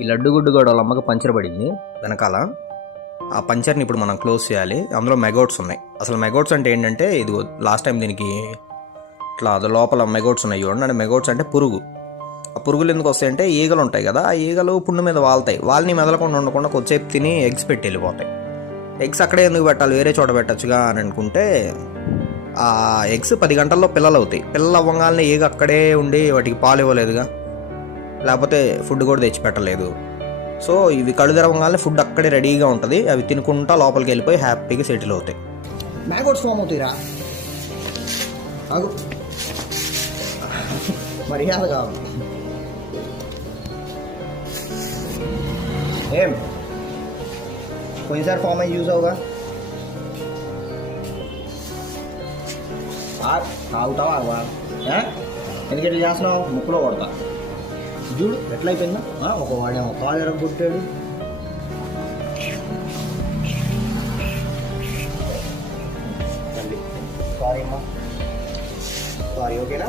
ఈ లడ్డు గుడ్డు కూడా వాళ్ళ అమ్మకి పంచర్ పడింది వెనకాల. ఆ పంచర్ని ఇప్పుడు మనం క్లోజ్ చేయాలి. అందులో మెగోట్స్ ఉన్నాయి. అసలు మెగోట్స్ అంటే ఏంటంటే, ఇది లాస్ట్ టైం దీనికి ఇట్లా అది లోపల మెగోట్స్ ఉన్నాయి చూడండి. అంటే మెగోట్స్ అంటే పురుగు. ఆ పురుగులు ఎందుకు వస్తాయంటే, ఈగలు ఉంటాయి కదా, ఆ ఈగలు పుండు మీద వాళ్తాయి. వాళ్ళని మెదలకుండా ఉండకుండా కొద్దిసేపు తిని ఎగ్స్ పెట్టి వెళ్ళిపోతాయి. ఎగ్స్ అక్కడే ఎందుకు పెట్టాలి, వేరే చోట పెట్టచ్చుగా అని అనుకుంటే, ఆ ఎగ్స్ 10 గంటల్లో పిల్లలు అవుతాయి. పిల్లలు అవ్వగానే ఈగ అక్కడే ఉండి వాటికి పాలు ఇవ్వలేదుగా, లేకపోతే ఫుడ్ కూడా తెచ్చి పెట్టలేదు. సో ఇవి కళ్ళు తెరవగానే ఫుడ్ అక్కడే రెడీగా ఉంటుంది. అవి తినుకుంటా లోపలికి వెళ్ళిపోయి హ్యాపీగా సెటిల్ అవుతాయి. మ్యాగోట్స్ ఫామ్ అవుతాయిరా. ఆగు, మర్యాద కాదు. ఏం పోయినసారి ఫామ్ అయ్యి చూసావుగా, తాగుతావా? ఎందుకంటే చేస్తున్నావు, ముక్కులో కొడతా. చూడు ఎట్లయిపోయిందా. ఒక వాడేమో కాలు ఎరగొట్టాడు. సారీ అమ్మా, సారీ. ఓకేనా?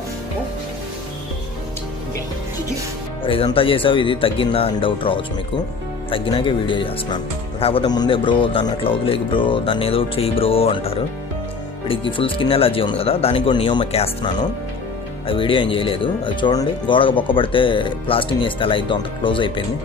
మరి ఇదంతా చేసావు, ఇది తగ్గిందా అని డౌట్ రావచ్చు మీకు. తగ్గినాకే వీడియో చేస్తున్నాను. లేకపోతే ముందే బ్రో దాన్ని అట్లా వదిలేకి బ్రో, దాన్ని ఏదో చెయ్యి బ్రో అంటారు. వీడికి ఫుల్ స్కిన్ ఎలర్జీ ఉంది కదా, దానికి కూడా నియోమకి వేస్తున్నాను. ఆ వీడియో ఏం చేయలేదు. అది చూడండి, గోడకు బొక్క పడితే ప్లాస్టింగ్ చేస్తే అలా అయిద్దో అంత క్లోజ్ అయిపోయింది.